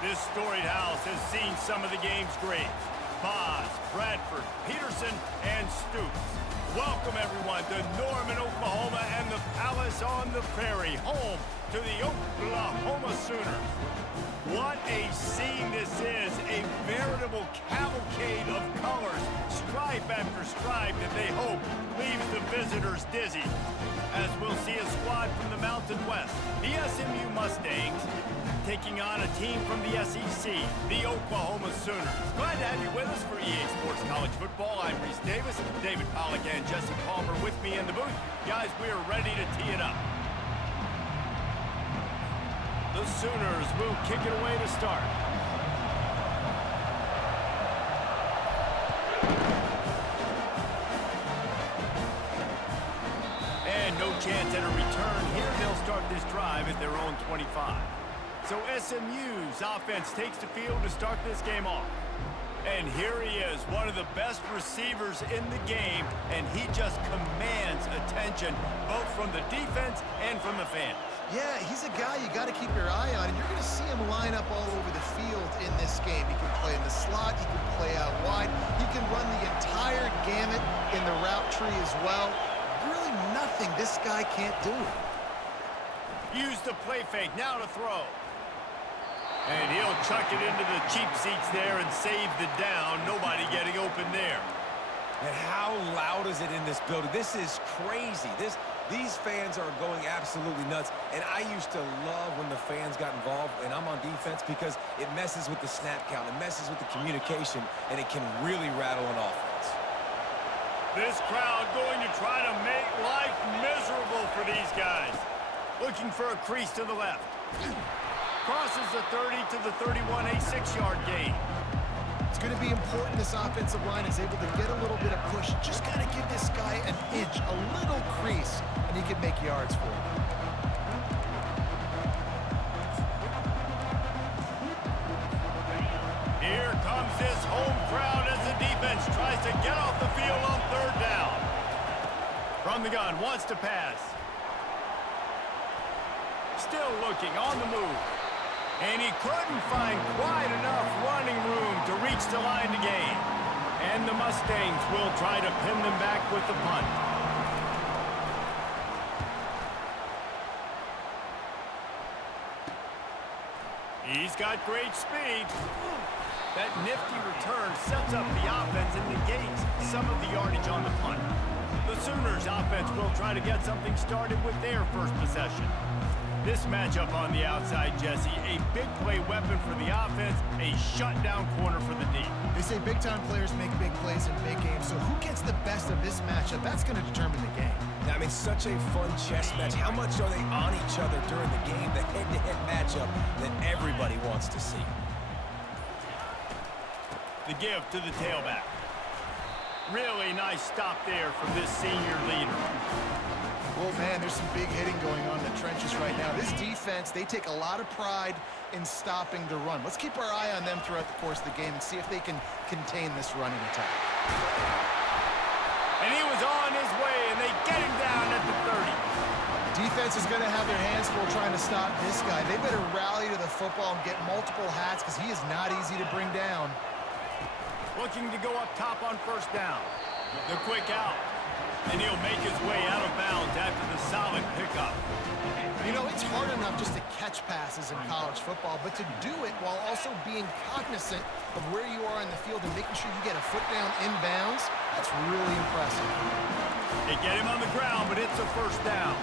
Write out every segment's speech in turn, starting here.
This storied house has seen some of the game's greats. Boz, Bradford, Peterson, and Stoops. Welcome, everyone, to Norman, Oklahoma, and the Palace on the Prairie, home to the Oklahoma Sooners. What a scene this is, a veritable cavalcade of colors, stripe after stripe that they hope leaves the visitors dizzy. As we'll see a squad from the Mountain West, the SMU Mustangs, taking on a team from the SEC, the Oklahoma Sooners. Glad to have you with us for EA Sports College Football. I'm Reese Davis, David Pollack and Jesse Palmer with me in the booth. Guys, we are ready to tee it up. The Sooners will kick it away to start. And no chance at a return here. They'll start this drive at their own 25. So SMU's offense takes the field to start this game off. And here he is, one of the best receivers in the game, and he just commands attention, both from the defense and from the fans. Yeah, he's a guy you got to keep your eye on, and you're going to see him line up all over the field in this game. He can play in the slot, he can play out wide, he can run the entire gamut in the route tree as well. Really nothing this guy can't do. Use the play fake, now to throw. And he'll chuck it into the cheap seats there and save the down. Nobody getting open there. And how loud is it in this building? This is crazy. These fans are going absolutely nuts. And I used to love when the fans got involved, and I'm on defense, because it messes with the snap count, it messes with the communication, and it can really rattle an offense. This crowd going to try to make life miserable for these guys. Looking for a crease to the left. Crosses the 30 to the 31, a 6-yard gain. It's going to be important this offensive line is able to get a little bit of push. Just got to give this guy an inch, a little crease, and he can make yards for him. Here comes this home crowd as the defense tries to get off the field on third down. From the gun, wants to pass. Still looking, on the move. And he couldn't find quite enough running room to reach the line to gain. And the Mustangs will try to pin them back with the punt. He's got great speed. That nifty return sets up the offense and negates some of the yardage on the punt. The Sooners offense will try to get something started with their first possession. This matchup on the outside, Jesse, a big play weapon for the offense, a shutdown corner for the D. They say big-time players make big plays in big games, so who gets the best of this matchup? That's going to determine the game. I mean, such a fun chess match. How much are they on each other during the game? The head-to-head matchup that everybody wants to see. The give to the tailback. Really nice stop there from this senior leader. Well, man, there's some big hitting going on in the trenches right now. This defense, they take a lot of pride in stopping the run. Let's keep our eye on them throughout the course of the game and see if they can contain this running attack. And he was on his way, and they get him down at the 30. Defense is going to have their hands full trying to stop this guy. They better rally to the football and get multiple hats because he is not easy to bring down. Looking to go up top on first down. The quick out. And he'll make his way out of bounds after the solid pickup. You know, it's hard enough just to catch passes in college football, but to do it while also being cognizant of where you are in the field and making sure you get a foot down inbounds, that's really impressive. They get him on the ground, but it's a first down.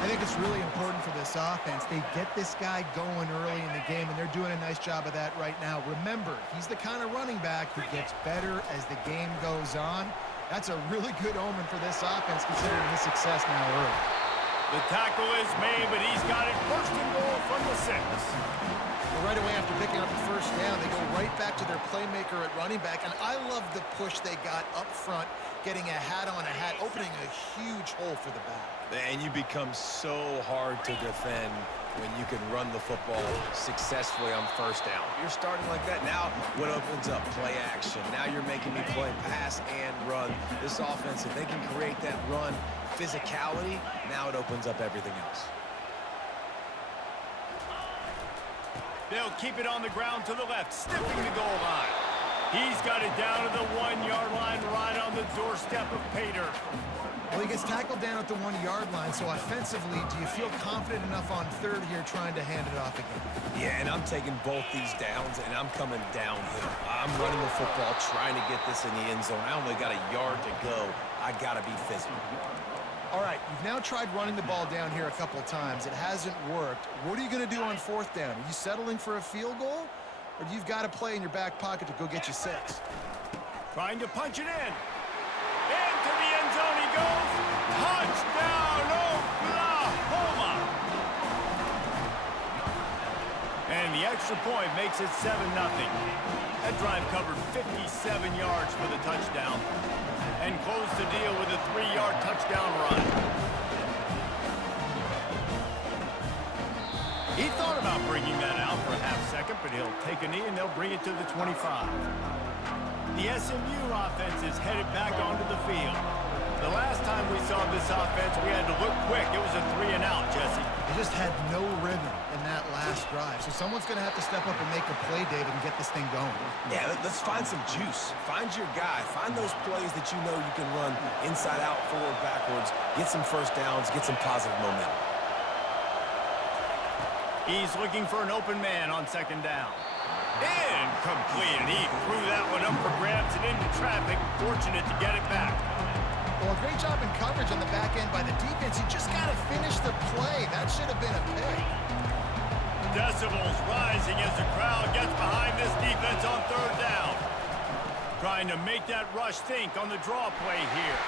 I think it's really important for this offense. They get this guy going early in the game, and they're doing a nice job of that right now. Remember, he's the kind of running back who gets better as the game goes on. That's a really good omen for this offense, considering his success now early. The tackle is made, but he's got it first and goal from the 6. Well, right away after picking up the first down, they go right back to their playmaker at running back, and I love the push they got up front, getting a hat on a hat, opening a huge hole for the back. And you become so hard to defend when you can run the football successfully on first down. You're starting like that. Now what opens up? Play action. Now you're making me play pass and run. This offense, if they can create that run physicality, now it opens up everything else. They'll keep it on the ground to the left, sniffing the goal line. He's got it down to the 1-yard line, right on the doorstep of Pater. Well, he gets tackled down at the 1-yard line, so offensively, do you feel confident enough on third here trying to hand it off again? Yeah, and I'm taking both these downs, and I'm coming downhill. I'm running the football, trying to get this in the end zone. I only got a yard to go. I got to be physical. All right, you've now tried running the ball down here a couple of times. It hasn't worked. What are you going to do on fourth down? Are you settling for a field goal? Or do you've got to play in your back pocket to go get you 6? Trying to punch it in. Into the end zone he goes. Touchdown, Oklahoma! And the extra point makes it 7-0. That drive covered 57 yards for the touchdown and closed the deal with a 3-yard touchdown run. He thought about bringing that out for a half-second, but he'll take a knee and they'll bring it to the 25. The SMU offense is headed back onto the field. The last time we saw this offense, we had to look quick. It was a 3-and-out, Jesse. They just had no rhythm in that last drive. So someone's going to have to step up and make a play, David, and get this thing going. Yeah, let's find some juice. Find your guy. Find those plays that you know you can run inside out, forward, backwards. Get some first downs. Get some positive momentum. He's looking for an open man on second down. Incomplete, and he threw that one up for grabs and into traffic. Fortunate to get it back. Well, a great job in coverage on the back end by the defense. You just got to finish the play. That should have been a pick. Decibels rising as the crowd gets behind this defense on third down. Trying to make that rush think on the draw play here.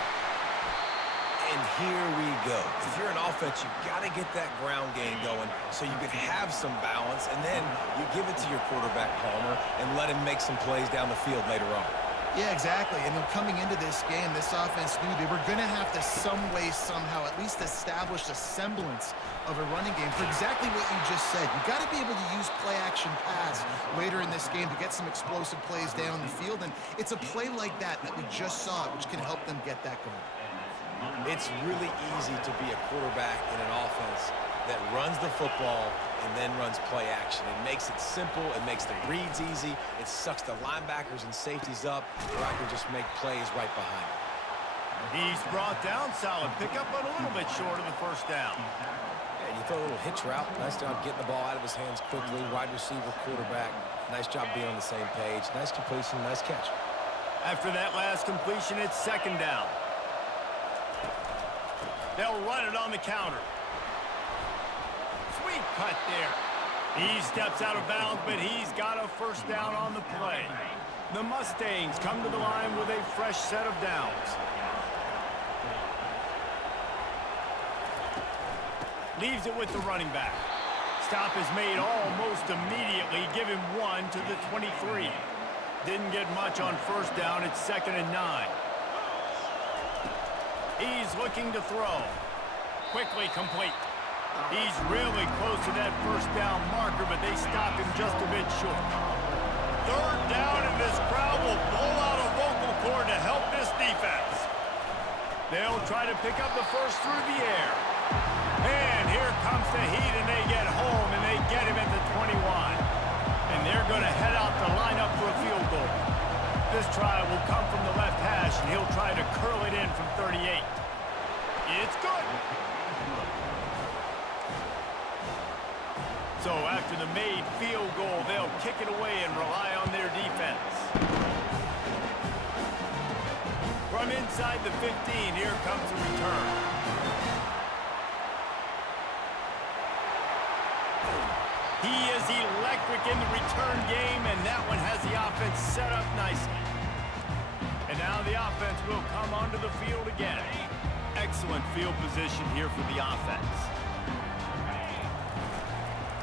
And here we go. If you're an offense, you've got to get that ground game going so you can have some balance, and then you give it to your quarterback, Palmer, and let him make some plays down the field later on. Yeah, exactly. And then coming into this game, this offense knew they were going to have to some way, somehow, at least establish a semblance of a running game for exactly what you just said. You've got to be able to use play-action pass later in this game to get some explosive plays down the field, and it's a play like that we just saw, which can help them get that going. It's really easy to be a quarterback in an offense that runs the football and then runs play action. It makes it simple. It makes the reads easy. It sucks the linebackers and safeties up where I can just make plays right behind him. He's brought down. Solid pickup, but a little bit short of the first down. Yeah, you throw a little hitch route. Nice job getting the ball out of his hands quickly. Wide receiver, quarterback. Nice job being on the same page. Nice completion, nice catch. After that last completion, it's second down. They'll run it on the counter. Sweet cut there. He steps out of bounds, but he's got a first down on the play. The Mustangs come to the line with a fresh set of downs. Leaves it with the running back. Stop is made almost immediately. Give him 1 to the 23. Didn't get much on first down. It's 2nd and 9. He's looking to throw. Quickly complete. He's really close to that first down marker, but they stop him just a bit short. Third down, and this crowd will blow out a vocal cord to help this defense. They'll try to pick up the first through the air. And here comes the heat, and they get home, and they get him at the 21. And they're going to head out to line up for a field goal. This try will come from the left hash, and he'll try to curl it in from 38. It's good. So after the made field goal, they'll kick it away and rely on their defense. From inside the 15, here comes the return. He is electric in the return game, and that one has the offense set up nicely. And now the offense will come onto the field again. Excellent field position here for the offense.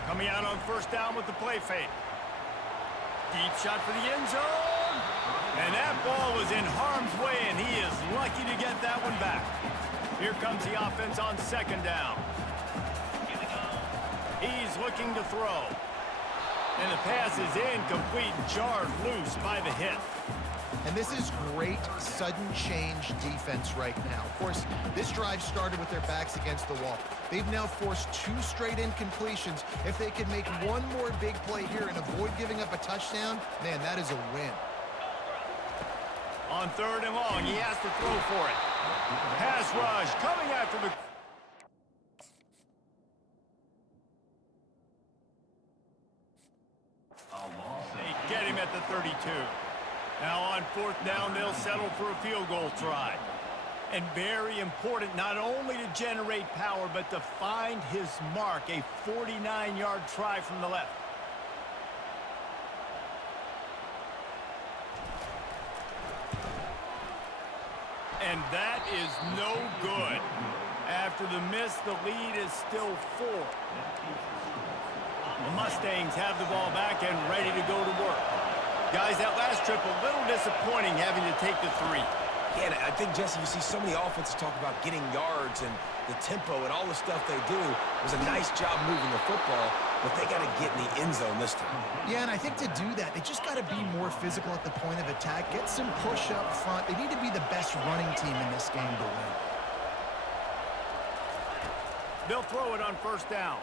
Coming out on first down with the play fake. Deep shot for the end zone. And that ball was in harm's way, and he is lucky to get that one back. Here comes the offense on second down. He's looking to throw. And the pass is incomplete, jarred loose by the hit. And this is great sudden change defense right now. Of course, this drive started with their backs against the wall. They've now forced 2 straight incompletions. If they can make one more big play here and avoid giving up a touchdown, man, that is a win. On 3rd and long, he has to throw for it. Pass rush coming after the... They get him at the 32. Now on 4th down, they'll settle for a field goal try. And very important, not only to generate power, but to find his mark, a 49-yard try from the left. And that is no good. After the miss, the lead is still 4. The Mustangs have the ball back and ready to go to work. Guys, that last trip, a little disappointing having to take the 3. Yeah, and I think, Jesse, you see so many offenses talk about getting yards and the tempo and all the stuff they do. It was a nice job moving the football, but they got to get in the end zone this time. Yeah, and I think to do that, they just got to be more physical at the point of attack, get some push up front. They need to be the best running team in this game to win. They'll throw it on 1st down.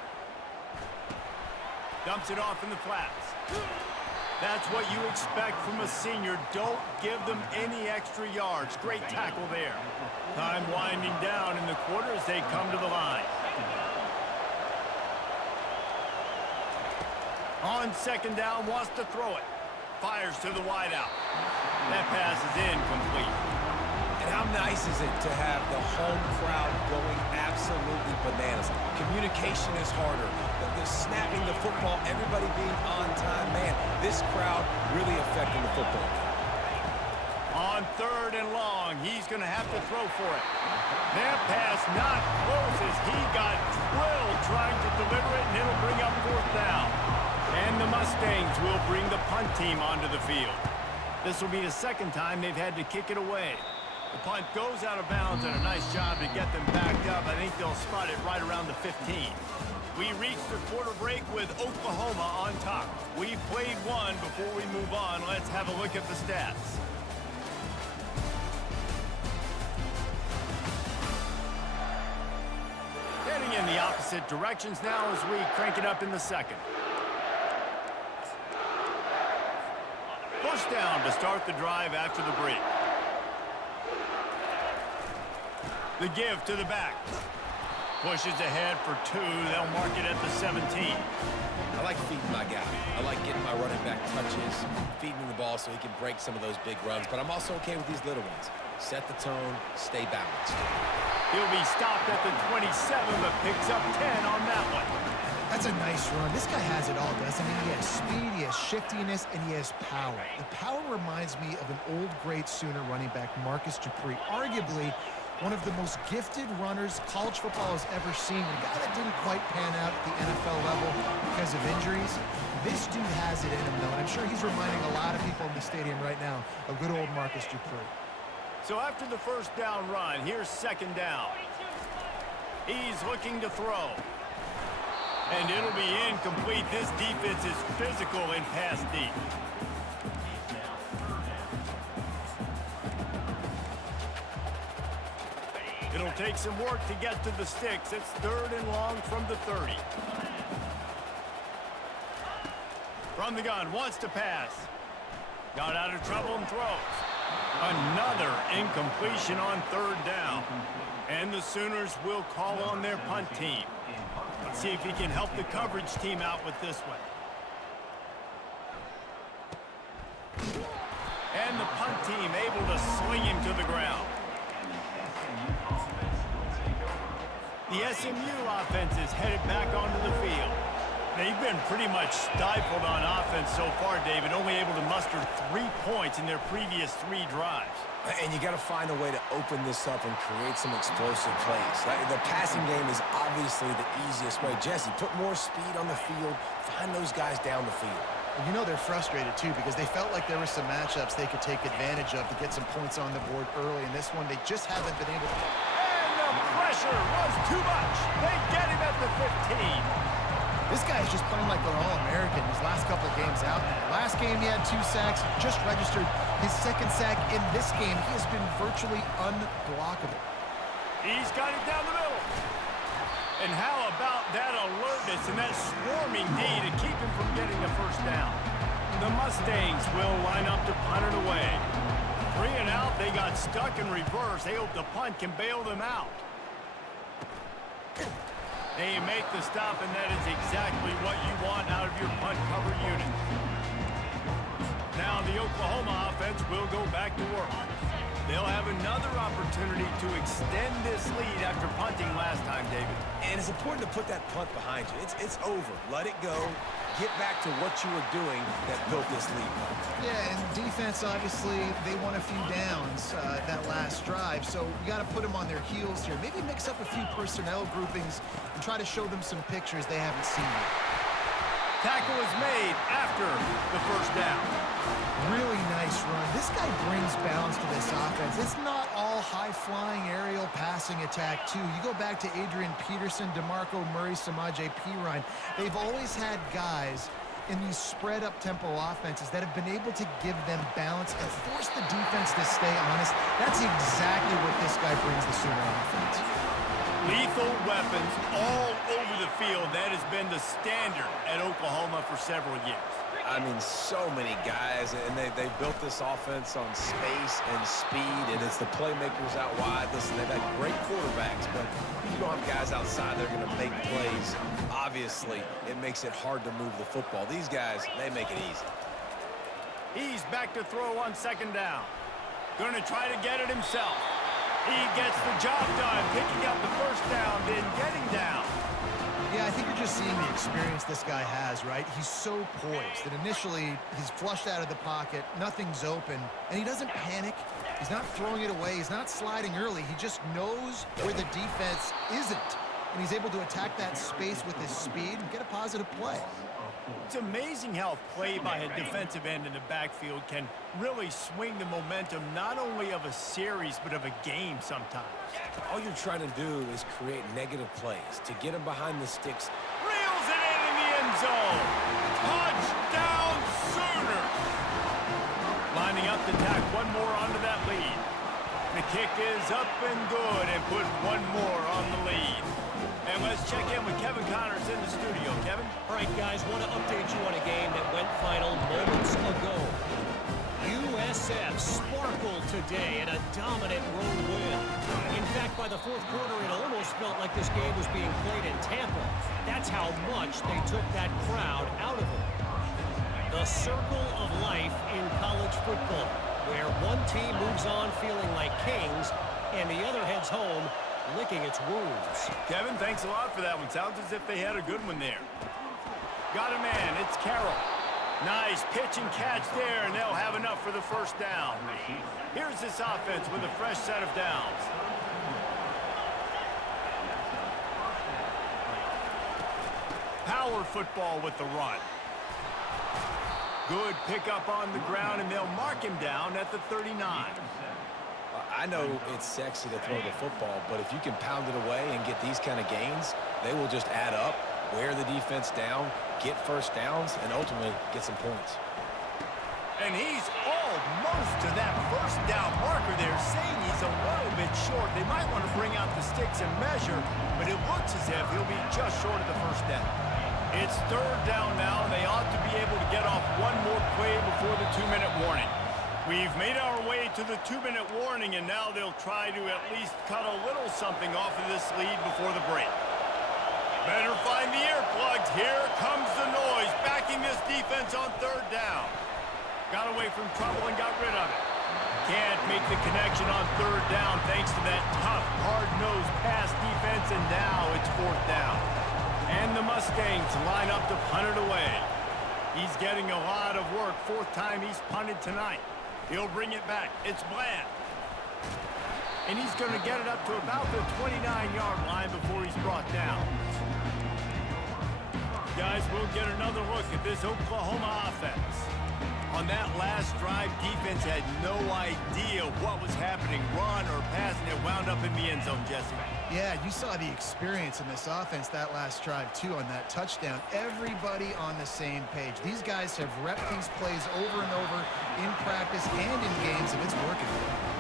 Dumps it off in the flats. That's what you expect from a senior. Don't give them any extra yards. Great tackle there. Time winding down in the quarter as they come to the line. On 2nd down, wants to throw it. Fires to the wideout. That pass is incomplete. And how nice is it to have the home crowd going absolutely bananas? Communication is harder. The snapping the football, everybody being on time. Man, this crowd really affecting the football game. On 3rd and long, he's going to have to throw for it. That pass not close as he got drilled trying to deliver it, and it'll bring up 4th down. And the Mustangs will bring the punt team onto the field. This will be the 2nd time they've had to kick it away. The punt goes out of bounds, and a nice job to get them backed up. I think they'll spot it right around the 15. We reach the quarter break with Oklahoma on top. We've played one. Before we move on, let's have a look at the stats. Heading in the opposite directions now as we crank it up in the 2nd. 1st down to start the drive after the break. The give to the back. Pushes ahead for 2. They'll mark it at the 17. I like feeding my guy. I like getting my running back touches, feeding him the ball so he can break some of those big runs. But I'm also okay with these little ones. Set the tone, stay balanced. He'll be stopped at the 27, but picks up 10 on that one. That's a nice run. This guy has it all, doesn't he? He has speed, he has shiftiness, and he has power. The power reminds me of an old great Sooner running back, Marcus Dupree. Arguably one of the most gifted runners college football has ever seen. A guy that didn't quite pan out at the NFL level because of injuries. This dude has it in him, though, and I'm sure he's reminding a lot of people in the stadium right now of good old Marcus Dupree. So after the 1st down run, here's 2nd down. He's looking to throw. And it'll be incomplete. This defense is physical in pass deep. It'll take some work to get to the sticks. It's 3rd and long from the 30. From the gun, wants to pass. Got out of trouble and throws. Another incompletion on 3rd down. And the Sooners will call on their punt team. Let's see if he can help the coverage team out with this one. And the punt team able to sling him to the ground. The SMU offense is headed back onto the field. They've been pretty much stifled on offense so far, David, only able to muster 3 points in their previous 3 drives. And you got to find a way to open this up and create some explosive plays. The passing game is obviously the easiest way. Jesse, put more speed on the field, find those guys down the field. And you know they're frustrated, too, because they felt like there were some matchups they could take advantage of to get some points on the board early. In this one, they just haven't been able to. Pressure was too much. They get him at the 15. This guy is just playing like an All-American these last couple of games out there. Last game he had 2 sacks, just registered his 2nd sack in this game. He has been virtually unblockable. He's got it down the middle. And how about that alertness and that swarming D to keep him from getting the first down? The Mustangs will line up to punt it away. 3 and out, they got stuck in reverse. They hope the punt can bail them out. They make the stop, and that is exactly what you want out of your punt cover unit. Now the Oklahoma offense will go back to work. They'll have another opportunity to extend this lead after punting last time, David. And it's important to put that punt behind you. It's over. Let it go. Get back to what you were doing that built this lead. Yeah, and defense, obviously, they won a few downs that last drive, so you got to put them on their heels here. Maybe mix up a few personnel groupings and try to show them some pictures they haven't seen yet. Tackle is made after the first down. Really nice run. This guy brings balance to this offense. It's not all high-flying aerial passing attack, too. You go back to Adrian Peterson, DeMarco Murray, Samaje Perine. They've always had guys in these spread-up tempo offenses that have been able to give them balance and force the defense to stay honest. That's exactly what this guy brings the Sooner offense. Lethal weapons all over the field. That has been the standard at Oklahoma for several years. I mean, so many guys, and they built this offense on space and speed, and it's the playmakers out wide. Listen, they've had great quarterbacks, but if you don't have guys outside that are going to make plays, obviously it makes it hard to move the football. These guys, they make it easy. He's back to throw on 2nd down. Going to try to get it himself. He gets the job done, picking up the first down, then getting down. Yeah, I think you're just seeing the experience this guy has, right? He's so poised that initially he's flushed out of the pocket, nothing's open, and he doesn't panic. He's not throwing it away. He's not sliding early. He just knows where the defense isn't, and he's able to attack that space with his speed and get a positive play. It's amazing how play by a defensive end in the backfield can really swing the momentum not only of a series but of a game sometimes. All you're trying to do is create negative plays to get them behind the sticks. Reels it in the end zone. Touchdown Sooner. Lining up to tack one more onto that lead. The kick is up and good and put one more on the lead. And let's check in with Kevin Connors in the studio. Kevin? All right, guys, want to update you on a game that went final moments ago. USF sparkled today in a dominant road win. In fact, by the 4th quarter, it almost felt like this game was being played in Tampa. That's how much they took that crowd out of it. The circle of life in college football, where one team moves on feeling like kings and the other heads home licking its wounds. Kevin, thanks a lot for that one. Sounds as if they had a good one there. Got a man. It's Carroll. Nice pitch and catch there, and they'll have enough for the first down. Here's this offense with a fresh set of downs. Power football with the run. Good pickup on the ground, and they'll mark him down at the 39. I know it's sexy to throw the football, but if you can pound it away and get these kind of gains, they will just add up, wear the defense down, get first downs, and ultimately get some points. And he's almost to that first down marker there, saying he's a little bit short. They might want to bring out the sticks and measure, but it looks as if he'll be just short of the first down. It's 3rd down now, and they ought to be able to get off one more play before the 2-minute warning. We've made our way to the 2-minute warning, and now they'll try to at least cut a little something off of this lead before the break. Better find the earplugs. Here comes the noise, backing this defense on 3rd down. Got away from trouble and got rid of it. Can't make the connection on 3rd down thanks to that tough, hard-nosed pass defense, and now it's 4th down. And the Mustangs line up to punt it away. He's getting a lot of work. 4th time he's punted tonight. He'll bring it back. It's Bland. And he's going to get it up to about the 29-yard line before he's brought down. Guys, we'll get another look at this Oklahoma offense. On that last drive, defense had no idea what was happening, run or pass, and it wound up in the end zone, Jesse. Yeah, you saw the experience in this offense that last drive, too, on that touchdown. Everybody on the same page. These guys have repped these plays over and over in practice and in games, and it's working.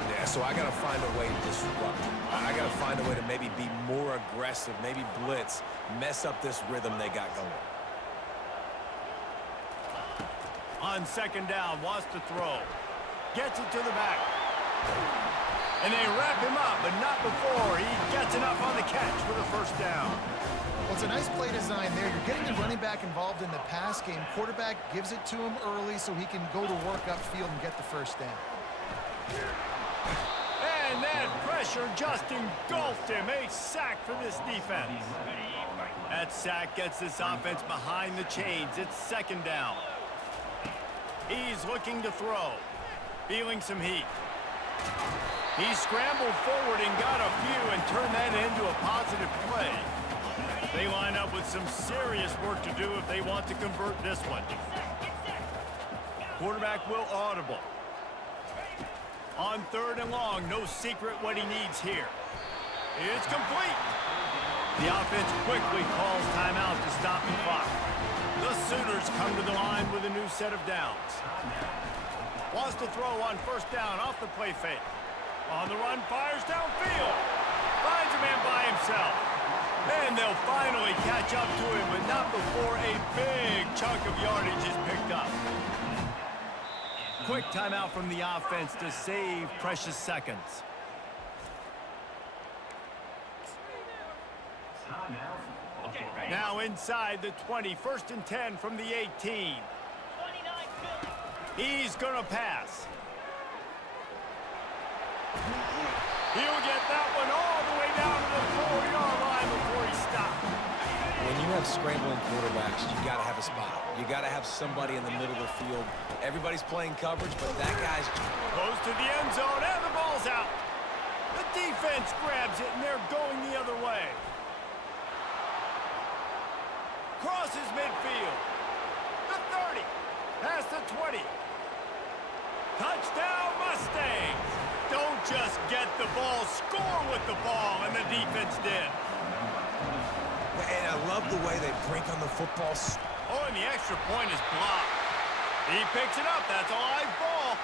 Yeah, so I got to find a way to disrupt them. I got to find a way to maybe be more aggressive, maybe blitz, mess up this rhythm they got going. On second down, wants to throw. Gets it to the back. And they wrap him up, but not before he gets enough on the catch for the first down. Well, it's a nice play design there. You're getting the running back involved in the pass game. Quarterback gives it to him early so he can go to work upfield and get the first down. And that pressure just engulfed him. A sack for this defense. That sack gets this offense behind the chains. It's second down. He's looking to throw. Feeling some heat. He scrambled forward and got a few and turned that into a positive play. They line up with some serious work to do if they want to convert this one. Quarterback will audible. On third and long, no secret what he needs here. It's complete. The offense quickly calls timeout to stop the clock. The Sooners come to the line with a new set of downs. Wants to throw on first down off the play fake. On the run, fires downfield. Finds a man by himself. And they'll finally catch up to him, but not before a big chunk of yardage is picked up. Quick timeout from the offense to save precious seconds. Now inside the 20, 1st and 10 from the 18. He's going to pass. He'll get that one all the way down to the 4-yard line before he stops. When you have scrambling quarterbacks, you got to have a spot. You got to have somebody in the middle of the field. Everybody's playing coverage, but that guy's close to the end zone, and the ball's out. The defense grabs it, and they're going the other way. Crosses midfield. The 30. Past the 20. Touchdown, Mustangs. Don't just get the ball, score with the ball, and the defense did. And I love the way they brink on the football. Oh, and the extra point is blocked. He picks it up. That's a live ball.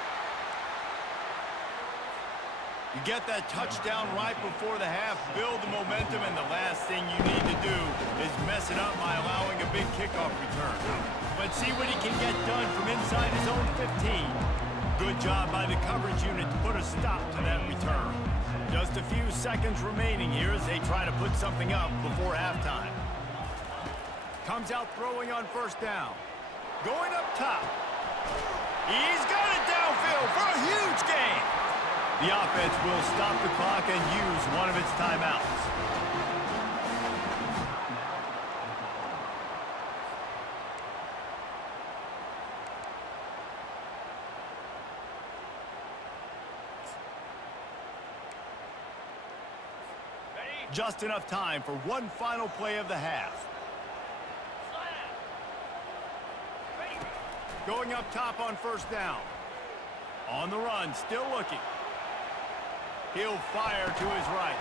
You get that touchdown right before the half, build the momentum, and the last thing you need to do is mess it up by allowing a big kickoff return. But see what he can get done from inside his own 15. Good job by the coverage unit to put a stop to that return. Just a few seconds remaining here as they try to put something up before halftime. Comes out throwing on first down. Going up top. He's got it downfield for a huge gain. The offense will stop the clock and use one of its timeouts. Just enough time for one final play of the half. Going up top on first down. On the run, still looking. He'll fire to his right.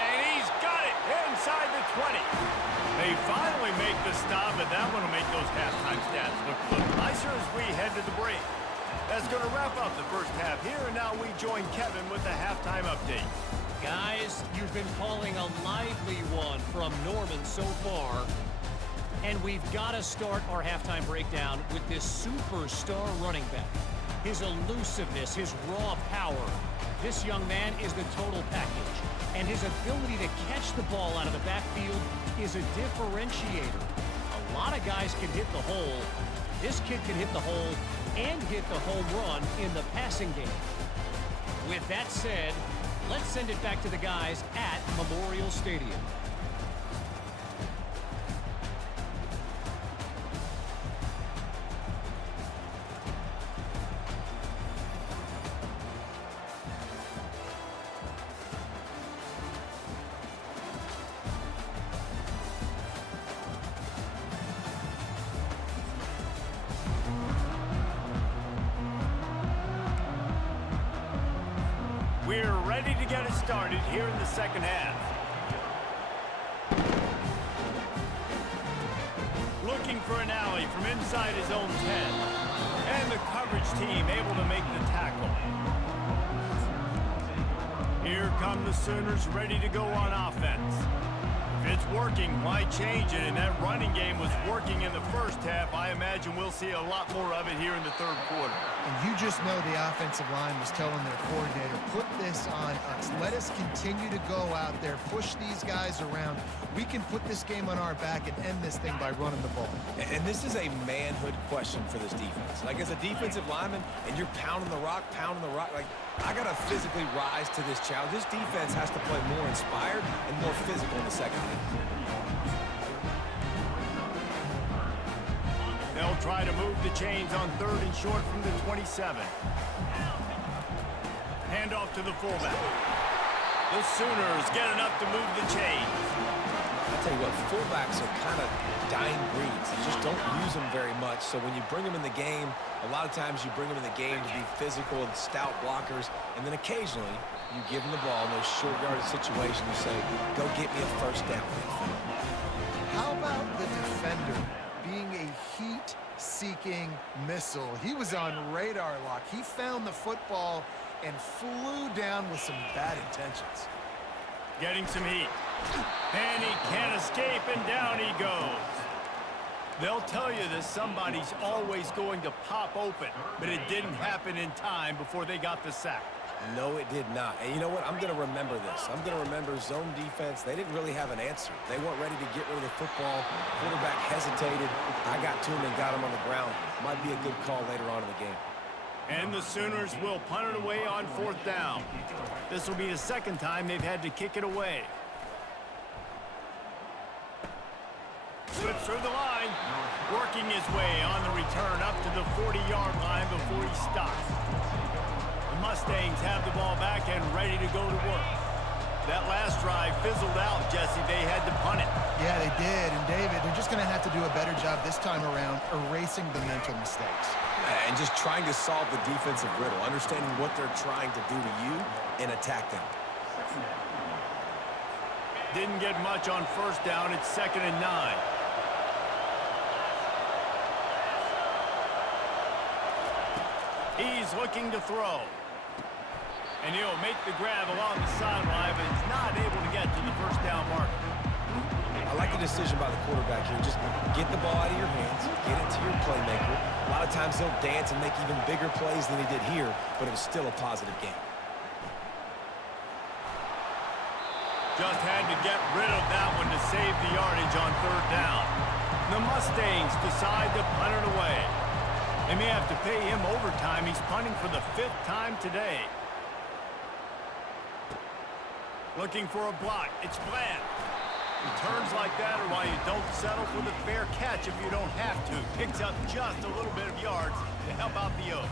And he's got it inside the 20. They finally make the stop, but that one will make those halftime stats look nicer as we head to the break. That's going to wrap up the first half here, and now we join Kevin with the halftime update. Guys, you've been calling a lively one from Norman so far. And we've got to start our halftime breakdown with this superstar running back. His elusiveness, his raw power. This young man is the total package. And his ability to catch the ball out of the backfield is a differentiator. A lot of guys can hit the hole. This kid can hit the hole and hit the home run in the passing game. With that said, let's send it back to the guys at Memorial Stadium. ready to get it started here in the second half. Looking for an alley from inside his own 10. And the coverage team able to make the tackle. Here come the Sooners ready to go on offense. If it's working, why change it? And that running game was working in the first half. I imagine we'll see a lot more of it here in the third quarter. And you just know the offensive line was telling their coordinator, put this on us. Let us continue to go out there, push these guys around. We can put this game on our back and end this thing by running the ball. And this is a manhood question for this defense. Like, as a defensive lineman, and you're pounding the rock, like, I got to physically rise to this challenge. This defense has to play more inspired and more physical in the second half. They'll try to move the chains on 3rd and short from the 27. Hand off to the fullback. The Sooners get enough to move the chains. I'll tell you what, fullbacks are kind of dying breeds. You just don't use them very much. So when you bring them in the game, a lot of times you bring them in the game to be physical and stout blockers, and then occasionally you give them the ball in those short yardage situations. You say, go get me a first down. How about the defender being a heat-seeking missile? He was on radar lock. He found the football and flew down with some bad intentions. Getting some heat. And he can't escape, and down he goes. They'll tell you that somebody's always going to pop open, but it didn't happen in time before they got the sack. No, it did not. And you know what? I'm going to remember this. I'm going to remember zone defense. They didn't really have an answer. They weren't ready to get rid of the football. Quarterback hesitated. I got to him and got him on the ground. Might be a good call later on in the game. And the Sooners will punt it away on 4th down. This will be the second time they've had to kick it away. Slips through the line, working his way on the return up to the 40-yard line before he stops. The Mustangs have the ball back and ready to go to work. That last drive fizzled out, Jesse. They had to punt it. Yeah, they did. And, David, they're just going to have to do a better job this time around erasing the mental mistakes. And just trying to solve the defensive riddle, understanding what they're trying to do to you and attack them. Didn't get much on 1st down. It's 2nd and 9. He's looking to throw. And he'll make the grab along the sideline, but he's not able to get to the 1st down mark. I like the decision by the quarterback here. Just get the ball out of your hands, get it to your playmaker. A lot of times he'll dance and make even bigger plays than he did here, but it was still a positive game. Just had to get rid of that one to save the yardage on 3rd down. The Mustangs decide to punt it away. They may have to pay him overtime. He's punting for the 5th time today. Looking for a block. It's Bland. Returns like that are why you don't settle for the fair catch if you don't have to. Picks up just a little bit of yards to help out the Oak.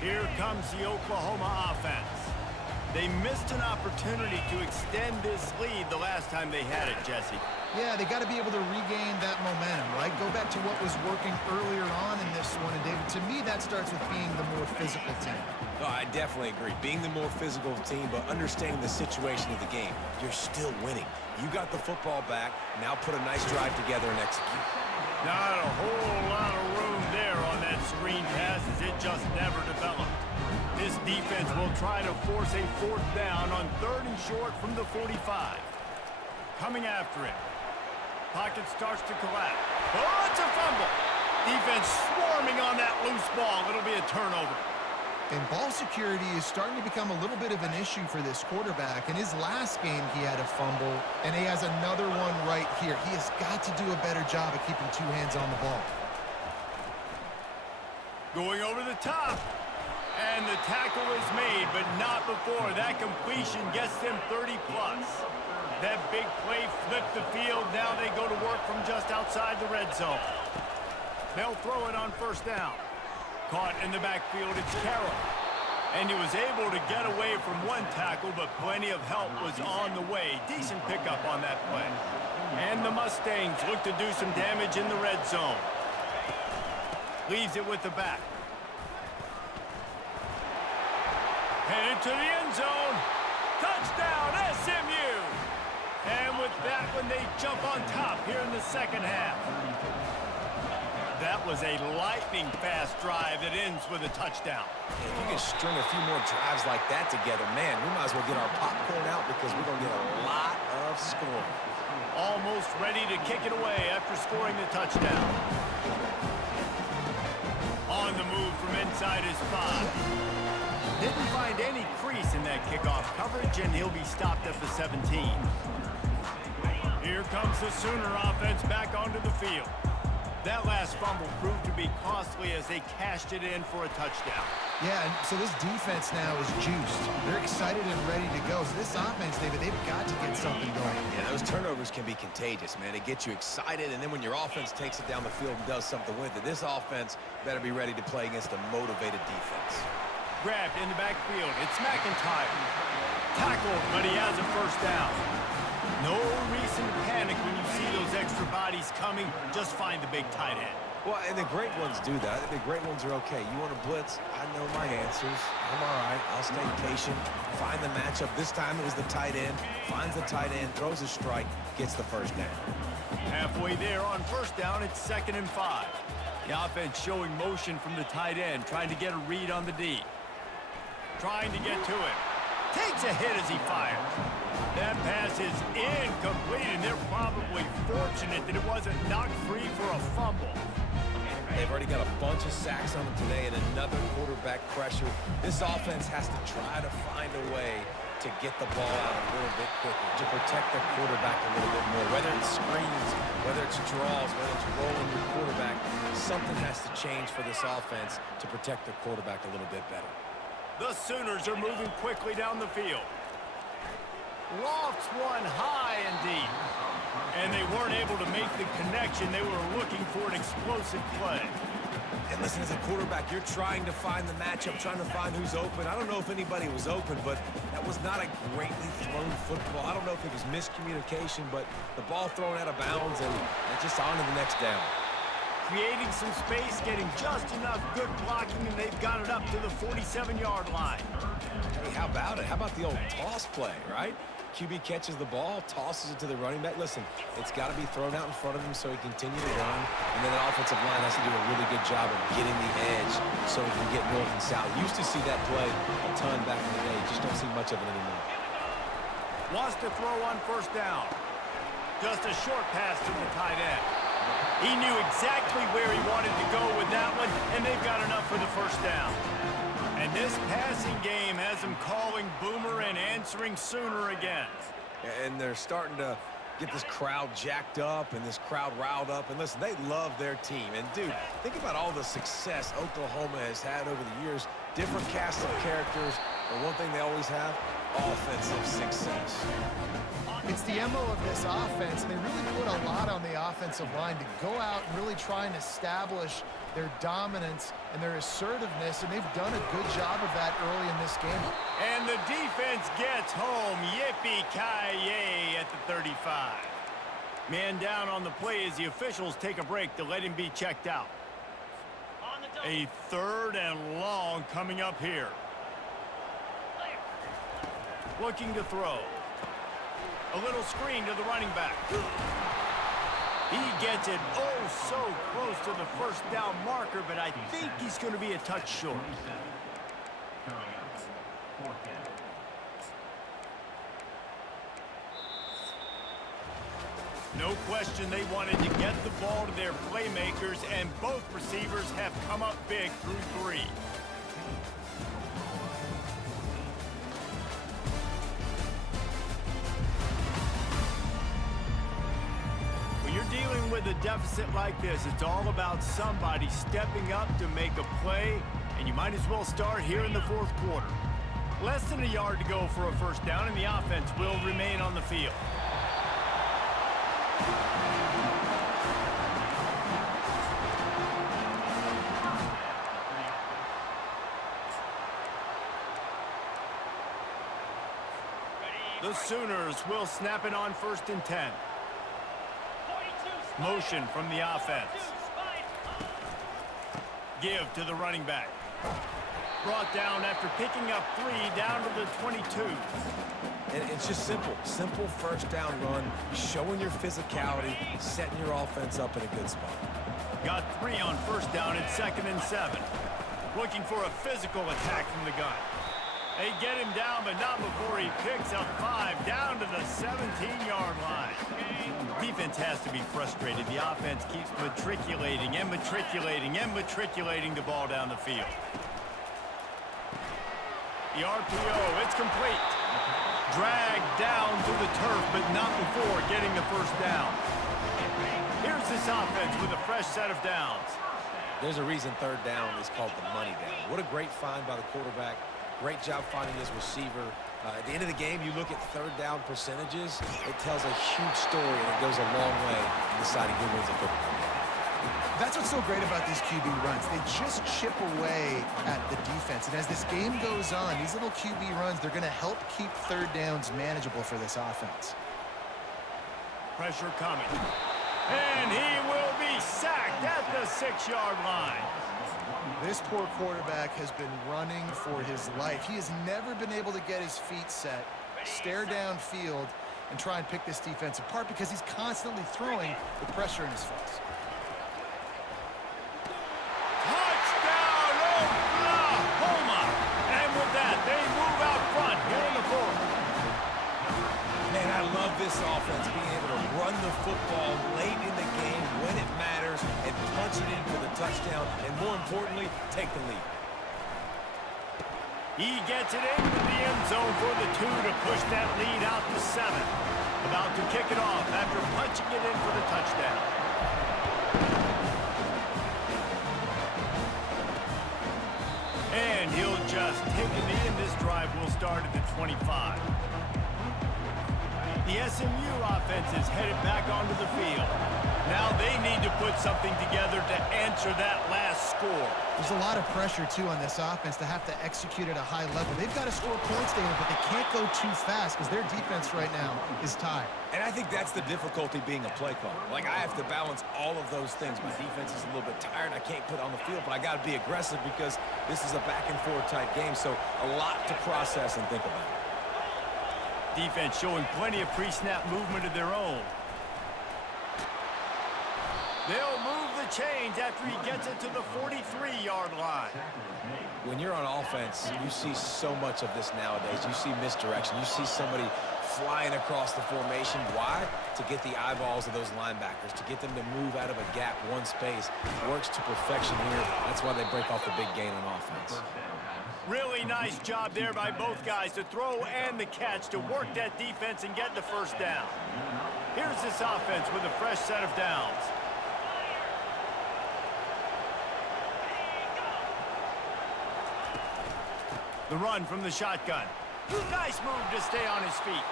Here comes the Oklahoma offense. They missed an opportunity to extend this lead the last time they had it, Jesse. Yeah, they got to be able to regain that momentum, right? Go back to what was working earlier on in this one. And, David, to me, that starts with being the more physical team. Oh, I definitely agree. Being the more physical team, but understanding the situation of the game. You're still winning. You got the football back. Now put a nice drive together and execute. Not a whole lot of room there on that screen pass as it just never developed. This defense will try to force a 4th down on 3rd and short from the 45. Coming after it. Pocket starts to collapse. Oh, it's a fumble. Defense swarming on that loose ball. It'll be a turnover. And ball security is starting to become a little bit of an issue for this quarterback. In his last game, he had a fumble, and he has another one right here. He has got to do a better job of keeping 2 hands on the ball. Going over the top. And the tackle is made, but not before that completion gets them 30-plus. That big play flipped the field. Now they go to work from just outside the red zone. They'll throw it on 1st down. Caught in the backfield, it's Carroll. And he was able to get away from one tackle, but plenty of help was on the way. Decent pickup on that play. And the Mustangs look to do some damage in the red zone. Leaves it with the back. Headed to the end zone. Touchdown, SMU! And with that one, they jump on top here in the second half. That was a lightning-fast drive that ends with a touchdown. If you can string a few more drives like that together, man, we might as well get our popcorn out because we're going to get a lot of scoring. Almost ready to kick it away after scoring the touchdown. On the move from inside his 5. Didn't find any crease in that kickoff coverage, and he'll be stopped at the 17. Here comes the Sooner offense back onto the field. That last fumble proved to be costly as they cashed it in for a touchdown. Yeah, and so this defense now is juiced. They're excited and ready to go. So this offense, David, they've got to get something going. Yeah, those turnovers can be contagious, man. They get you excited, and then when your offense takes it down the field and does something with it, this offense better be ready to play against a motivated defense. Grabbed in the backfield. It's McIntyre. Tackled, but he has a first down. No reason to panic when you see those extra bodies coming. Just find the big tight end. Well, and the great ones do that. The great ones are okay. You want to blitz? I know my answers. I'm all right. I'll stay patient. Find the matchup. This time it was the tight end. Finds the tight end, throws a strike, gets the first down. Halfway there on first down, it's 2nd and 5. The offense showing motion from the tight end, trying to get a read on the D. Trying to get to it. Takes a hit as he fires. That pass is incomplete, and they're probably fortunate that it wasn't knocked free for a fumble. They've already got a bunch of sacks on them today and another quarterback pressure. This offense has to try to find a way to get the ball out a little bit quicker, to protect their quarterback a little bit more. Whether it's screens, whether it's draws, whether it's rolling your quarterback, something has to change for this offense to protect their quarterback a little bit better. The Sooners are moving quickly down the field. Lofts one high and deep. And they weren't able to make the connection. They were looking for an explosive play. And listen, as a quarterback, you're trying to find the matchup, trying to find who's open. I don't know if anybody was open, but that was not a greatly thrown football. I don't know if it was miscommunication, but the ball thrown out of bounds and just on to the next down. Creating some space, getting just enough good blocking, and they've got it up to the 47-yard line. Hey, how about it? How about the old toss play, right? QB catches the ball, tosses it to the running back. Listen, it's got to be thrown out in front of him so he can continue to run. And then the offensive line has to do a really good job of getting the edge so he can get north and south. Used to see that play a ton back in the day. Just don't see much of it anymore. Wants to throw on first down. Just a short pass to the tight end. He knew exactly where he wanted to go with that one, and they've got enough for the first down. And this passing game has them calling Boomer and answering Sooner again. And they're starting to get this crowd jacked up and this crowd riled up. And listen, they love their team. And, dude, think about all the success Oklahoma has had over the years. Different cast of characters. But one thing they always have, offensive success. It's the MO of this offense, and they really put a lot on the offensive line to go out and really try and establish their dominance and their assertiveness, and they've done a good job of that early in this game. And the defense gets home. Yippee-ki-yay at the 35. Man down on the play as the officials take a break to let him be checked out. A 3rd and long coming up here. Looking to throw. A little screen to the running back. He gets it so close to the first down marker, but I think he's going to be a touch short. No question they wanted to get the ball to their playmakers, and both receivers have come up big through 3. Dealing with a deficit like this, it's all about somebody stepping up to make a play, and you might as well start here in the 4th quarter. Less than a yard to go for a first down, and the offense will remain on the field. The Sooners will snap it on 1st and 10. Motion from the offense. Give to the running back. Brought down after picking up 3 down to the 22. And it's just simple. Simple first down run, showing your physicality, setting your offense up in a good spot. Got 3 on first down at 2nd and 7. Looking for a physical attack from the gun. They get him down, but not before he picks up 5 down to the 17-yard line. Defense has to be frustrated. The offense keeps matriculating and matriculating and matriculating the ball down the field. The RPO, it's complete. Dragged down to the turf, but not before getting the first down. Here's this offense with a fresh set of downs. There's a reason third down is called the money down. What a great find by the quarterback. Great job finding his receiver. At the end of the game, you look at third down percentages. It tells a huge story, and it goes a long way in deciding who wins a football game. That's what's so great about these QB runs. They just chip away at the defense. And as this game goes on, these little QB runs, they're going to help keep third downs manageable for this offense. Pressure coming. And he will be sacked at the 6-yard line. This poor quarterback has been running for his life. He has never been able to get his feet set, stare downfield, and try and pick this defense apart because he's constantly throwing with pressure in his face. Touchdown, Oklahoma! And with that, they move out front here in the 4th. Man, I love this offense, being able to run the football late in the game when it matters and punch it in for the touchdown, and more importantly, take the lead. He gets it into the end zone for the 2 to push that lead out to 7. About to kick it off after punching it in for the touchdown. And he'll just take a knee, and this drive will start at the 25. The SMU offense is headed back onto the field. Now they need to put something together to answer that last score. There's a lot of pressure, too, on this offense to have to execute at a high level. They've got to score points, David, but they can't go too fast because their defense right now is tired. And I think that's the difficulty being a play caller. Like, I have to balance all of those things. My defense is a little bit tired. I can't put on the field, but I got to be aggressive because this is a back-and-forth type game, so a lot to process and think about. Defense showing plenty of pre-snap movement of their own. They'll move the chains after he gets it to the 43-yard line. When you're on offense, you see so much of this nowadays. You see misdirection. You see somebody flying across the formation. Why? To get the eyeballs of those linebackers, to get them to move out of a gap, one space. Works to perfection here. That's why they break off the big gain on offense. Really nice job there by both guys to throw and the catch to work that defense and get the first down. Here's this offense with a fresh set of downs. The run from the shotgun. Nice move to stay on his feet.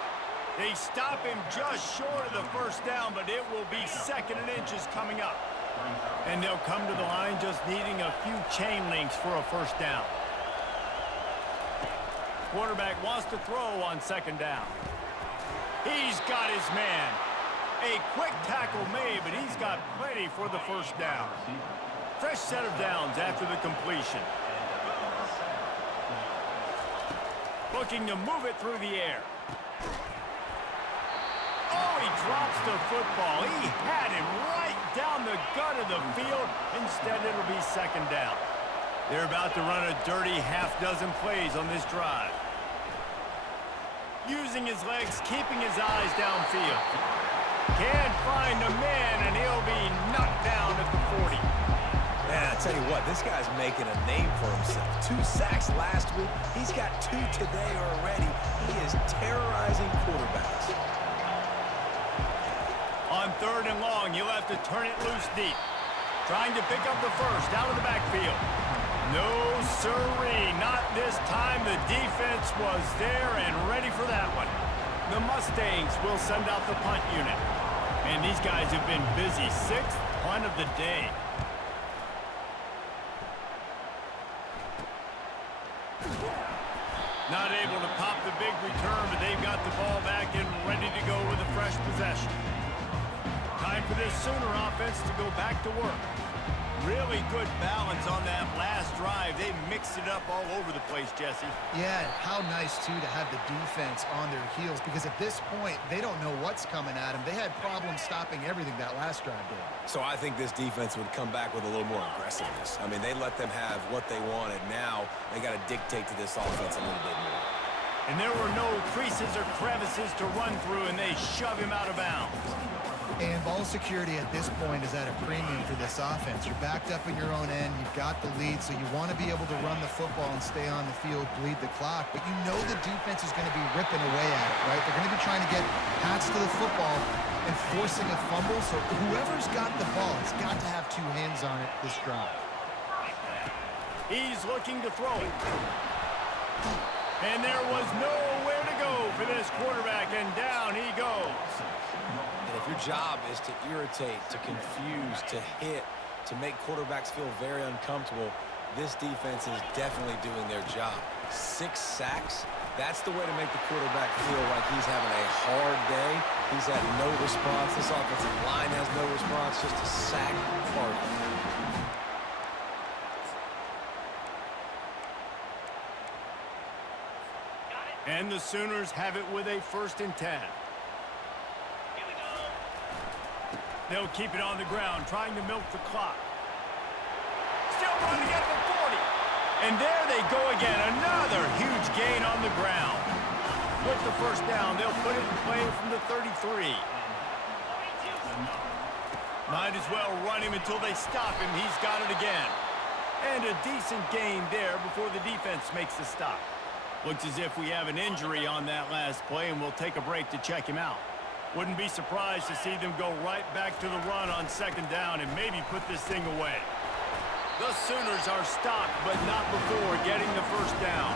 They stop him just short of the first down, but it will be 2nd and inches coming up. And they'll come to the line just needing a few chain links for a first down. Quarterback wants to throw on 2nd down. He's got his man. A quick tackle made, but he's got plenty for the first down. Fresh set of downs after the completion. Looking to move it through the air. Oh, he drops the football. He had him right down the gut of the field. Instead, it'll be 2nd down. They're about to run a dirty half-dozen plays on this drive. Using his legs, keeping his eyes downfield. Can't find a man, and he'll be knocked down at the 40. Man, I tell you what, this guy's making a name for himself. 2 sacks last week. He's got 2 today already. He is terrorizing quarterbacks. On 3rd and long, he'll have to turn it loose deep. Trying to pick up the first out of the backfield. No sirree, not this time. The defense was there and ready for that one. The Mustangs will send out the punt unit. And these guys have been busy. 6th punt of the day. Not able to pop the big return, but they've got the ball back and ready to go with a fresh possession. Time for this Sooner offense to go back to work. Really good balance on that last drive. They mixed it up all over the place, Jesse. Yeah, how nice, too, to have the defense on their heels, because at this point, they don't know what's coming at them. They had problems stopping everything that last drive did. So I think this defense would come back with a little more aggressiveness. I mean, they let them have what they wanted. Now they got to dictate to this offense a little bit more. And there were no creases or crevices to run through, and they shove him out of bounds. And ball security at this point is at a premium for this offense. You're backed up in your own end. You've got the lead, so you want to be able to run the football and stay on the field, bleed the clock. But you know the defense is going to be ripping away at it, right? They're going to be trying to get hats to the football and forcing a fumble. So whoever's got the ball has got to have two hands on it this drive. He's looking to throw it. And there was nowhere to go for this quarterback, and down he goes. And if your job is to irritate, to confuse, to hit, to make quarterbacks feel very uncomfortable, this defense is definitely doing their job. 6 sacks, that's the way to make the quarterback feel like he's having a hard day. He's had no response. This offensive line has no response, just a sack party. And the Sooners have it with a 1st and 10. They'll keep it on the ground, trying to milk the clock. Still running at the 40. And there they go again. Another huge gain on the ground. With the 1st down, they'll put it in play from the 33. Might as well run him until they stop him. He's got it again. And a decent gain there before the defense makes the stop. Looks as if we have an injury on that last play, and we'll take a break to check him out. Wouldn't be surprised to see them go right back to the run on 2nd down and maybe put this thing away. The Sooners are stopped, but not before getting the 1st down.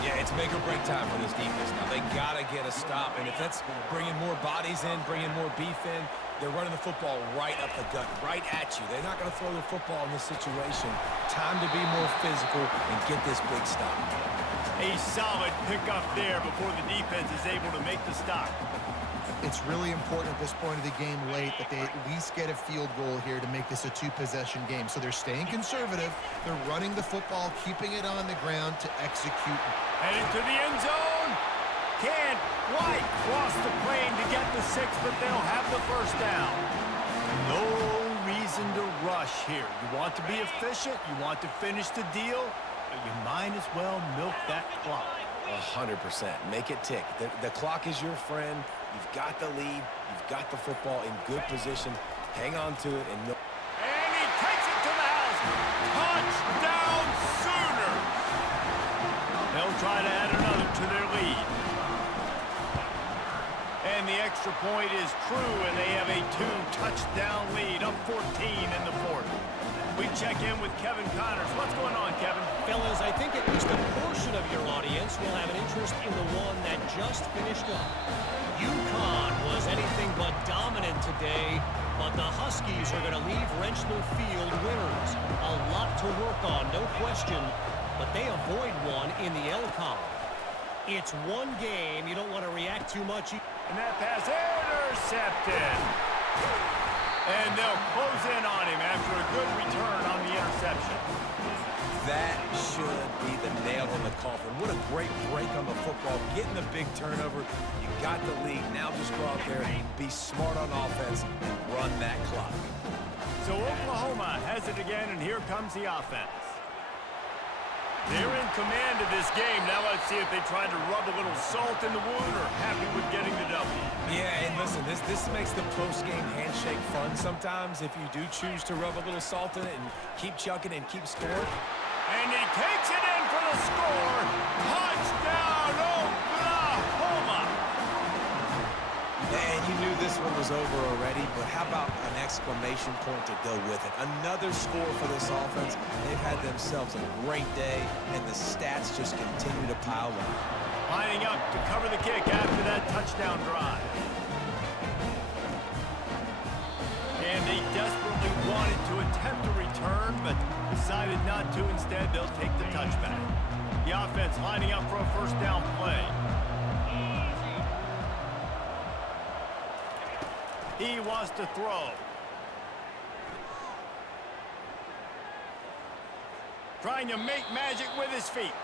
Yeah, it's make or break time for this defense now. They got to get a stop, and if that's bringing more bodies in, bringing more beef in, they're running the football right up the gut, right at you. They're not going to throw the football in this situation. Time to be more physical and get this big stop. A solid pickup there before the defense is able to make the stop. It's really important at this point of the game late that they at least get a field goal here to make this a 2-possession game. So they're staying conservative. They're running the football, keeping it on the ground to execute. Headed to the end zone. Can't quite cross the plane to get the 6, but they'll have the 1st down. No reason to rush here. You want to be efficient. You want to finish the deal. But you might as well milk that clock. 100%. Make it tick. The clock is your friend. You've got the lead. You've got the football in good position. Hang on to it. And he takes it to the house. Touchdown Sooners. They'll try to add another to their lead. And the extra point is true, and they have a 2-touchdown lead, up 14 in the 4th. We check in with Kevin Connors. What's going on, Kevin? Fellas, I think at least a portion of your audience will have an interest in the one that just finished up. UConn was anything but dominant today, but the Huskies are going to leave Wrenchler Field winners. A lot to work on, no question, but they avoid one in the L column. It's one game. You don't want to react too much. And that pass intercepted. And they'll close in on him after a good return on the interception. that should be the nail in the coffin. What a great break on the football. Getting the big turnover. You got the lead. Now just go out there and be smart on offense and run that clock. So Oklahoma has it again, and here comes the offense. They're in command of this game. Now let's see if they try to rub a little salt in the wound or happy with getting the W. Yeah, and listen, this makes the post-game handshake fun sometimes if you do choose to rub a little salt in it and keep chucking and keep scoring. And he takes it in for the score. Touchdown, Oklahoma! And you knew this one was over already, but how about an exclamation point to go with it? Another score for this offense. They've had themselves a great day, and the stats just continue to pile up. Lining up to cover the kick after that touchdown drive. And they desperately wanted to attempt a return, but decided not to. Instead, they'll take the touchback. The offense lining up for a first down play. He wants to throw. trying to make magic with his feet.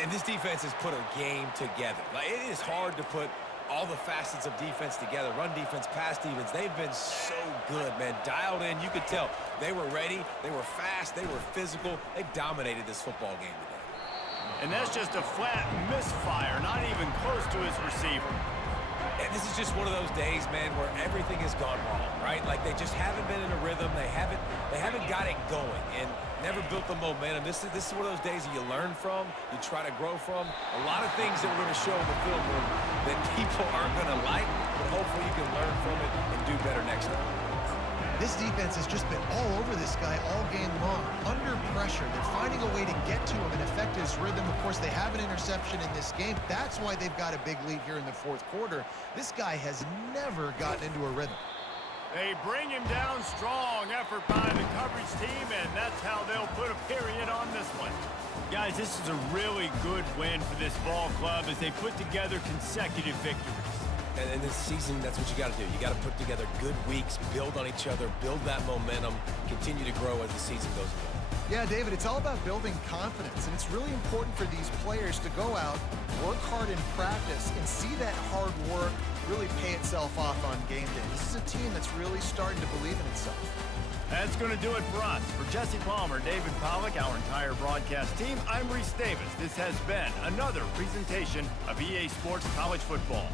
And this defense has put a game together. Like, it is hard to put all the facets of defense together. Run defense, pass defense. They've been so good, man. Dialed in. You could tell they were ready. They were fast. They were physical. They dominated this football game today. And that's just a flat misfire, not even close to his receiver. And this is just one of those days, man, where everything has gone wrong, right? Like, they just haven't been in a rhythm. They haven't got it going and never built the momentum. This is one of those days that you learn from, you try to grow from. A lot of things that we're going to show in the film room that people aren't going to like, but hopefully you can learn from it and do better next time. This defense has just been all over this guy all game long. Under pressure, they're finding a way to get to him and affect his rhythm. Of course, they have an interception in this game. That's why they've got a big lead here in the fourth quarter. This guy has never gotten into a rhythm. They bring him down. Strong effort by the coverage team, and that's how they'll put a period on this one. Guys, this is a really good win for this ball club as they put together consecutive victories. And in this season, that's what you got to do. You got to put together good weeks, build on each other, build that momentum, continue to grow as the season goes on. Yeah, David, it's all about building confidence, and it's really important for these players to go out, work hard in practice, and see that hard work really pay itself off on game day. This is a team that's really starting to believe in itself. That's going to do it for us. For Jesse Palmer, David Pollack, our entire broadcast team, I'm Reese Davis. This has been another presentation of EA Sports College Football.